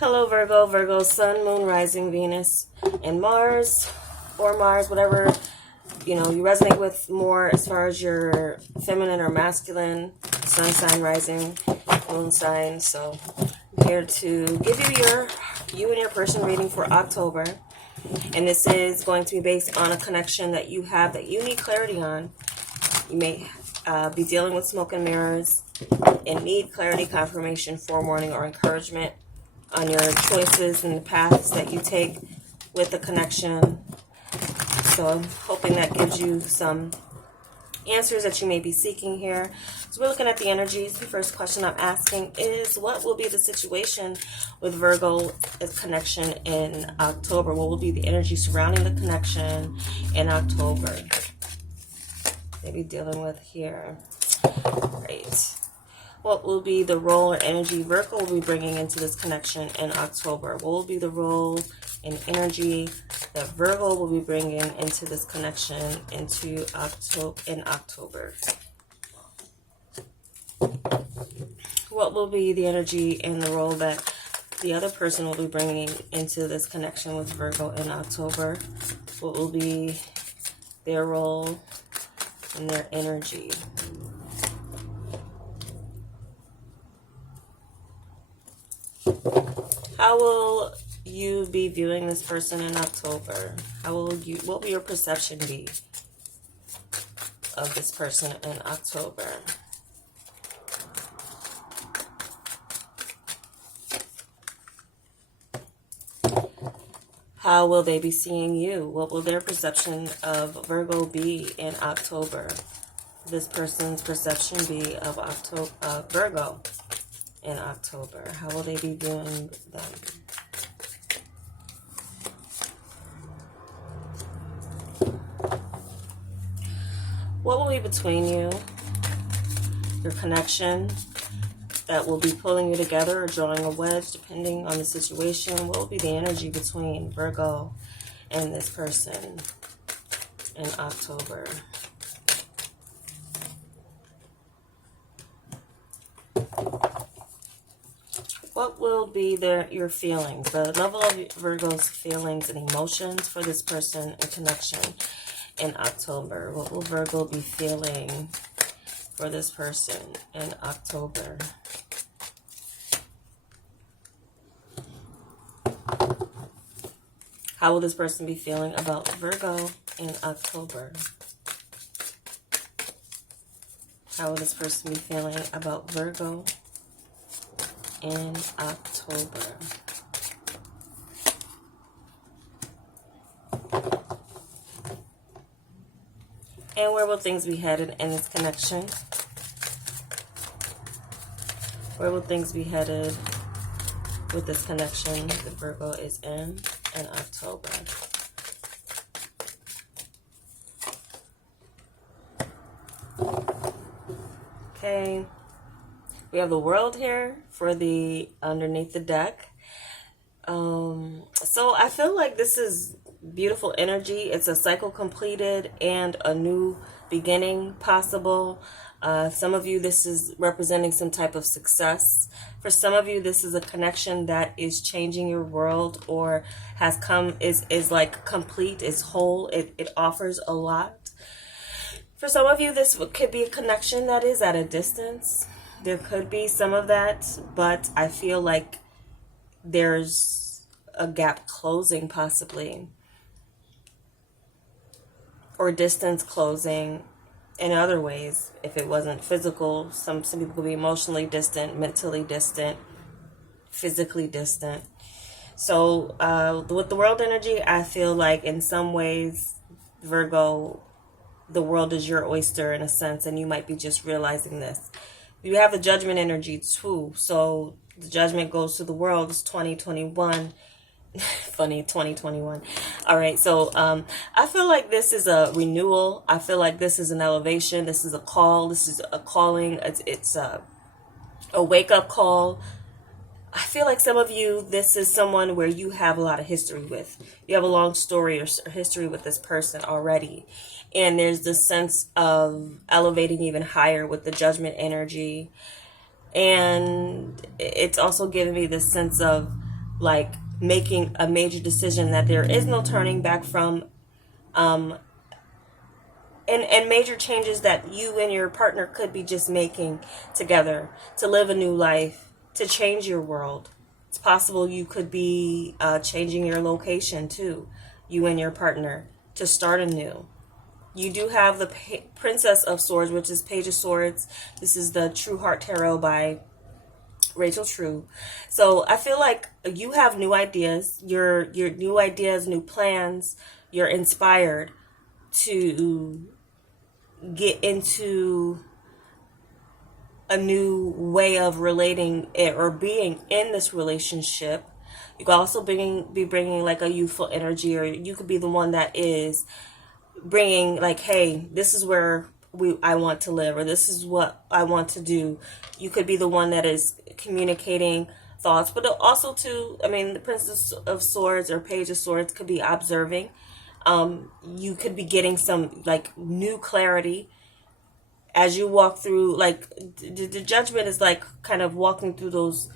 Hello Virgo, Virgo, Sun, Moon, Rising, Venus, and Mars, or Mars, whatever, you resonate with more as far as your feminine or masculine, sun sign, rising, moon sign. So I'm here to give you and your person reading for October. And this is going to be based on a connection that you have that you need clarity on. You may be dealing with smoke and mirrors and need clarity, confirmation, forewarning, or encouragement on your choices and the paths that you take with the connection. So I'm hoping that gives you some answers that you may be seeking here. So we're looking at the energies. The first question I'm asking is, what will be the situation with Virgo connection in October? What will be the energy surrounding the connection in October? Maybe dealing with here. Right. What will be the role or energy Virgo will be bringing into this connection in October? What will be the role and energy that Virgo will be bringing into this connection in October? What will be the energy and the role that the other person will be bringing into this connection with Virgo in October? What will be their role and their energy? How will you be viewing this person in October? What will your perception be of this person in October? How will they be seeing you? What will their perception of Virgo be in October? This person's perception be of Virgo in October. How will they be viewing them? What will be between you? Your connection that will be pulling you together or drawing a wedge, depending on the situation. What will be the energy between Virgo and this person in October? What will be your feelings, the level of Virgo's feelings and emotions for this person in connection in October? What will Virgo be feeling for this person in October? How will this person be feeling about Virgo in October? How will this person be feeling about Virgo in October? And where will things be headed in this connection? Where will things be headed with this connection that Virgo is in October? Okay. We have the World here for the underneath the deck. So I feel like this is beautiful energy. It's a cycle completed and a new beginning possible. Some of you, this is representing some type of success. For some of you, this is a connection that is changing your world or is like complete, is whole. It offers a lot. For some of you, this could be a connection that is at a distance. There could be some of that, but I feel like there's a gap closing possibly, or distance closing in other ways. If it wasn't physical, some people could be emotionally distant, mentally distant, physically distant. So with the World energy, I feel like in some ways, Virgo, the world is your oyster in a sense, and you might be just realizing this. You have the Judgment energy too. So the judgment goes to the world. It's 2021. Funny, 2021. All right. So I feel like this is a renewal. I feel like this is an elevation. This is a call. This is a calling. It's a wake up call. I feel like some of you, this is someone where you have a lot of history with. You have a long story or history with this person already. And there's this sense of elevating even higher with the Judgment energy. And it's also giving me this sense of like making a major decision that there is no turning back from, and major changes that you and your partner could be just making together to live a new life, to change your world. It's possible you could be changing your location too, you and your partner, to start anew. You do have the Princess of Swords, which is Page of Swords. This is the True Heart Tarot by Rachel True. So I feel like you have new ideas, your new ideas, new plans. You're inspired to get into a new way of relating it or being in this relationship. You could also be bringing like a youthful energy, or you could be the one that is bringing like, hey, this is where I want to live, or this is what I want to do. You could be the one that is communicating thoughts, but also too, I mean, the Princess of Swords or Page of Swords could be observing. You could be getting some like new clarity as you walk through, like the judgment is like kind of walking through those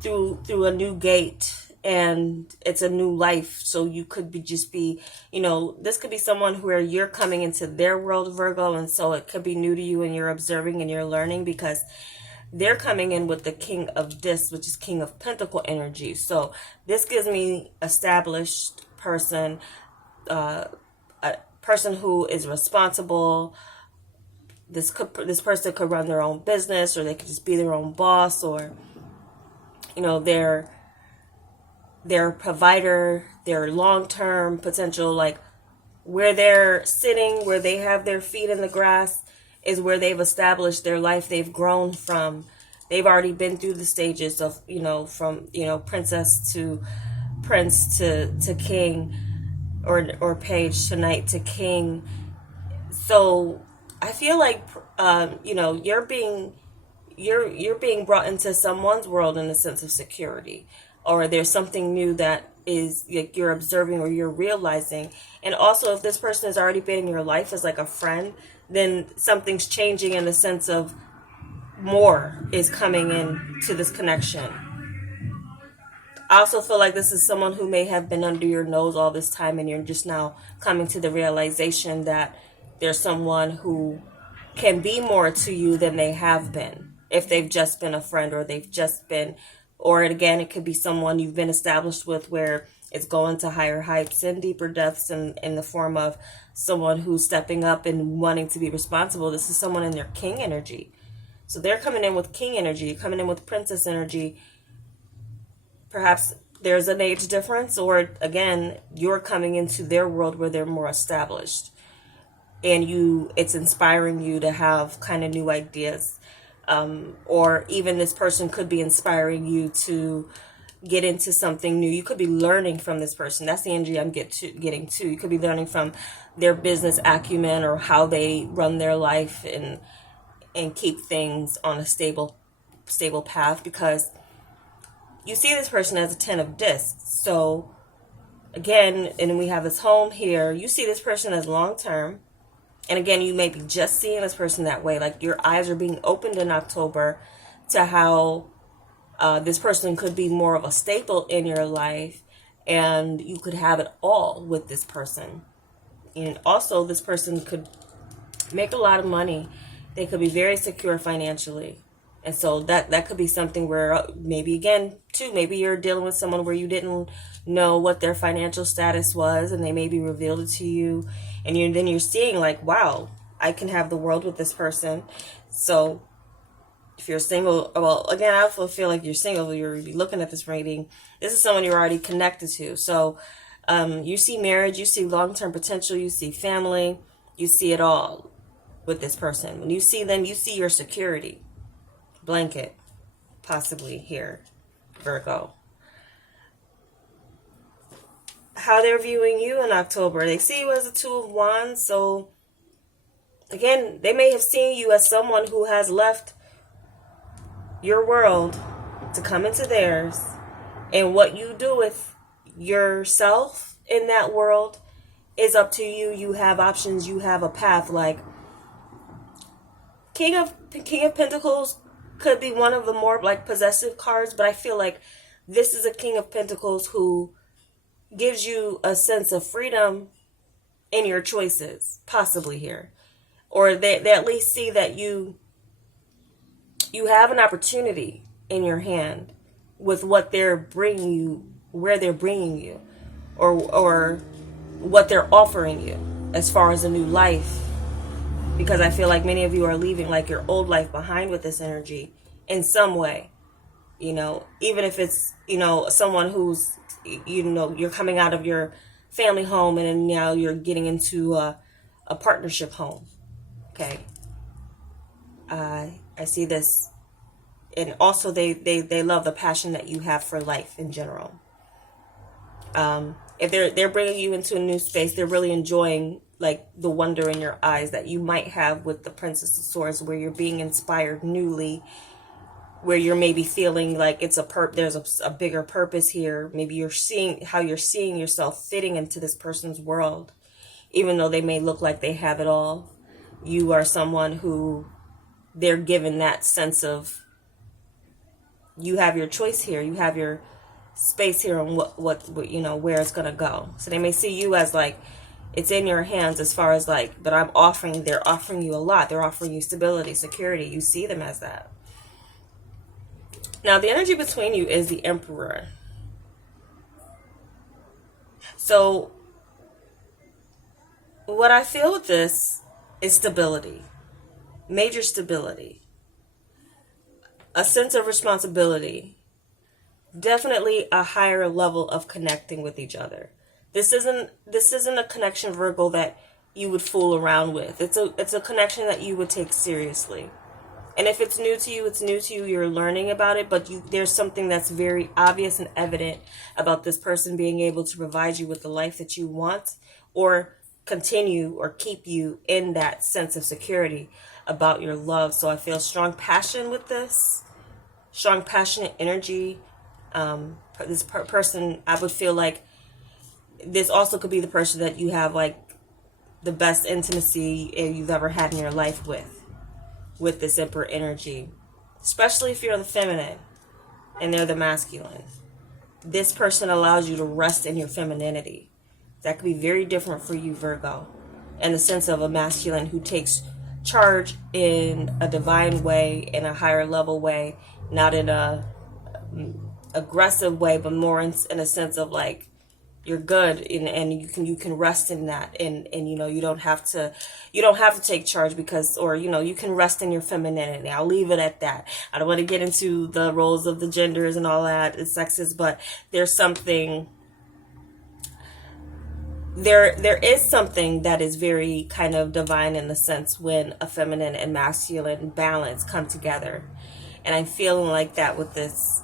through a new gate, and it's a new life. So you could be this could be someone where you're coming into their world, Virgo, and so it could be new to you, and you're observing and you're learning, because they're coming in with the King of Discs, which is King of Pentacle energy. So this gives me established person, a person who is responsible. This person could run their own business, or they could just be their own boss, or their provider, their long-term potential, like where they're sitting, where they have their feet in the grass, is where they've established their life. They've grown from. They've already been through the stages of from princess to prince to king, or page to knight to king. So I feel like you're being brought into someone's world in a sense of security, or there's something new that is like you're observing or you're realizing. And also, if this person has already been in your life as like a friend, then something's changing in the sense of more is coming in to this connection. I also feel like this is someone who may have been under your nose all this time, and you're just now coming to the realization that there's someone who can be more to you than they have been, if they've just been a friend, or they've just been, or again, it could be someone you've been established with, where it's going to higher heights and deeper depths in the form of someone who's stepping up and wanting to be responsible. This is someone in their king energy. So they're coming in with king energy, coming in with princess energy. Perhaps there's an age difference, or again, you're coming into their world where they're more established, and it's inspiring you to have kind of new ideas. Or even this person could be inspiring you to get into something new. You could be learning from this person. That's the energy I'm getting to. You could be learning from their business acumen, or how they run their life and keep things on a stable path, because you see this person as a 10 of discs. So again, and we have this home here, you see this person as long-term. And again, you may be just seeing this person that way. Like your eyes are being opened in October to how this person could be more of a staple in your life, and you could have it all with this person. And also, this person could make a lot of money. They could be very secure financially. And so that could be something where maybe, again, too, maybe you're dealing with someone where you didn't know what their financial status was, and they maybe revealed it to you. And then you're seeing like, wow, I can have the world with this person. So if you're single, well, again, I also feel like you're single, you're looking at this reading. This is someone you're already connected to. So you see marriage, you see long-term potential, you see family, you see it all with this person. When you see them, you see your security blanket, possibly here, Virgo. How they're viewing you in October. They see you as a 2 of Wands. So again, they may have seen you as someone who has left your world to come into theirs. And what you do with yourself in that world is up to you. You have options. You have a path. Like King of Pentacles could be one of the more like possessive cards, but I feel like This is a King of Pentacles who gives you a sense of freedom in your choices, possibly here. Or they at least see that you have an opportunity in your hand with what they're bringing you, where they're bringing you, or what they're offering you as far as a new life. Because I feel like many of you are leaving like your old life behind with this energy in some way. You know, even if it's, you know, someone who's, you know, you're coming out of your family home and then now you're getting into a partnership home. Okay. I see this. And also they love the passion that you have for life in general. If they're bringing you into a new space, they're really enjoying like the wonder in your eyes that you might have with the Princess of Swords, where you're being inspired newly, where you're maybe feeling like it's there's a bigger purpose here. Maybe you're seeing yourself fitting into this person's world, even though they may look like they have it all. You are someone who they're given that sense of, you have your choice here. You have your space here on what you know, where it's going to go. So they may see you as like, it's in your hands as far as like, but they're offering you a lot. They're offering you stability, security. You see them as that. Now, the energy between you is the Emperor. So what I feel with this is stability, major stability, a sense of responsibility, definitely a higher level of connecting with each other. This isn't a connection, Virgo, that you would fool around with. It's a connection that you would take seriously. And if it's new to you, it's new to you. You're learning about it, but there's something that's very obvious and evident about this person being able to provide you with the life that you want, or continue or keep you in that sense of security about your love. So I feel strong passion with this, strong passionate energy. This person, I would feel like this also could be the person that you have like the best intimacy you've ever had in your life with this Emperor energy, especially if you're the feminine and they're the masculine. This person allows you to rest in your femininity. That could be very different for you, Virgo, in the sense of a masculine who takes charge in a divine way, in a higher level way, not in a aggressive way, but more in a sense of like, you're good, and you can rest in that, and you know, you don't have to take charge, because, or you know, you can rest in your femininity. I'll leave it at that. I don't want to get into the roles of the genders and all that, it's sexist, but there is something that is very kind of divine in the sense when a feminine and masculine balance come together, and I'm feeling like that with this.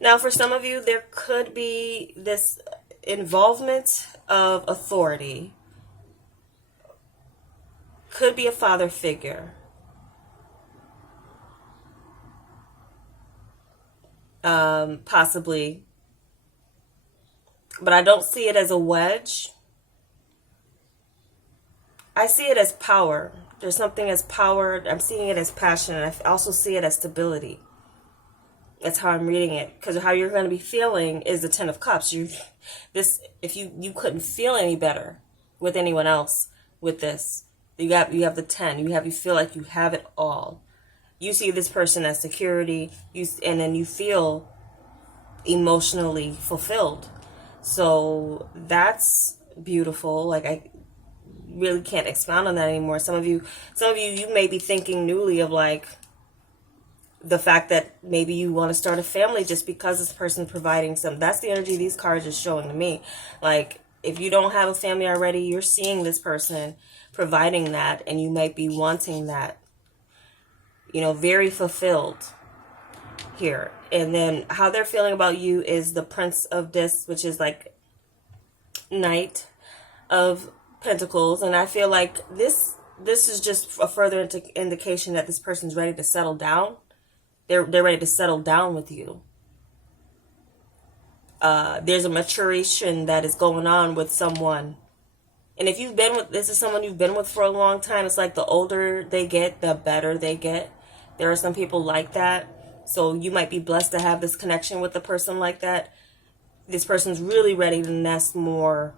Now, for some of you, there could be this involvement of authority. Could be a father figure. Possibly. But I don't see it as a wedge. I see it as power. There's something as power. I'm seeing it as passion. And I also see it as stability. That's how I'm reading it, because how you're going to be feeling is the Ten of Cups. If you couldn't feel any better with anyone else with this, you have the 10. You feel like you have it all. You see this person as security, and then you feel emotionally fulfilled. So that's beautiful. Like, I really can't expound on that anymore. Some of you may be thinking newly of like, the fact that maybe you want to start a family just because this person is providing some. That's the energy these cards are showing to me. Like, if you don't have a family already, you're seeing this person providing that, and you might be wanting that. You know, very fulfilled here. And then how they're feeling about you is the Prince of Discs, which is like Knight of Pentacles. And I feel like this is just a further indication that this person's ready to settle down. They're ready to settle down with you. There's a maturation that is going on with someone. And if this is someone you've been with for a long time, it's like the older they get, the better they get. There are some people like that. So you might be blessed to have this connection with a person like that. This person's really ready to nest more,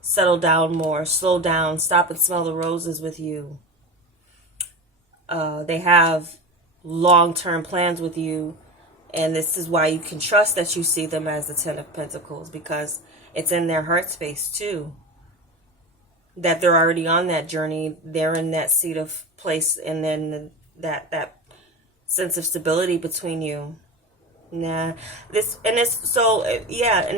settle down more, slow down, stop and smell the roses with you. They have long-term plans with you, and this is why you can trust that you see them as the Ten of Pentacles, because it's in their heart space too, that they're already on that journey. They're in that seat of place, and then that sense of stability between you. And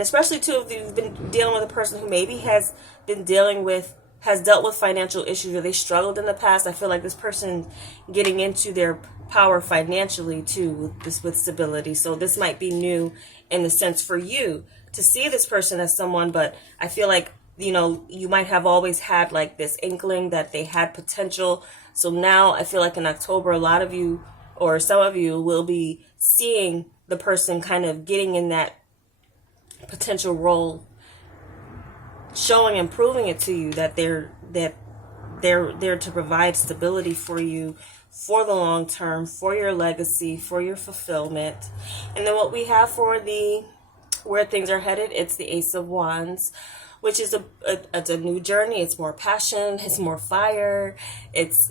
especially too, if you've been dealing with a person who maybe has dealt with financial issues, or they struggled in the past. I feel like this person getting into their power financially too, with stability. So this might be new in the sense for you to see this person as someone, but I feel like, you might have always had like this inkling that they had potential. So now I feel like in October, a lot of you, or some of you, will be seeing the person kind of getting in that potential role, showing and proving it to you that they're there to provide stability for you, for the long term, for your legacy, for your fulfillment. And then what we have for where things are headed, it's the Ace of Wands, which is a new journey. It's more passion, it's more fire. It's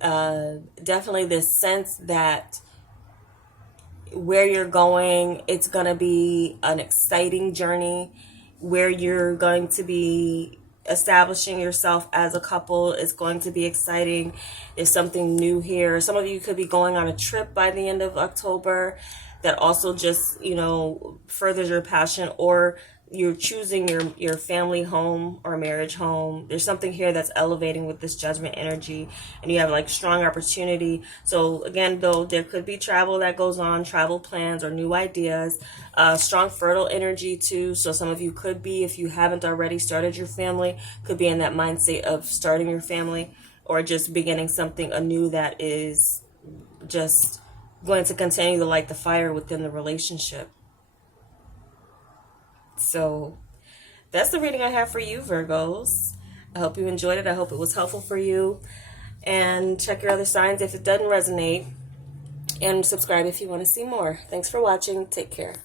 definitely this sense that where you're going, it's going to be an exciting journey where you're going to be establishing yourself as a couple. Is going to be exciting. There's something new here. Some of you could be going on a trip by the end of October that also just, furthers your passion, or you're choosing your family home or marriage home. There's something here that's elevating with this Judgment energy, and you have like strong opportunity. So again, though, there could be travel that goes on, travel plans or new ideas, strong fertile energy too. So some of you could be, if you haven't already started your family, could be in that mindset of starting your family, or just beginning something anew that is just going to continue to light the fire within the relationship. So that's the reading I have for you, Virgos. I hope you enjoyed it. I hope it was helpful for you. And check your other signs if it doesn't resonate. And subscribe if you want to see more. Thanks for watching. Take care.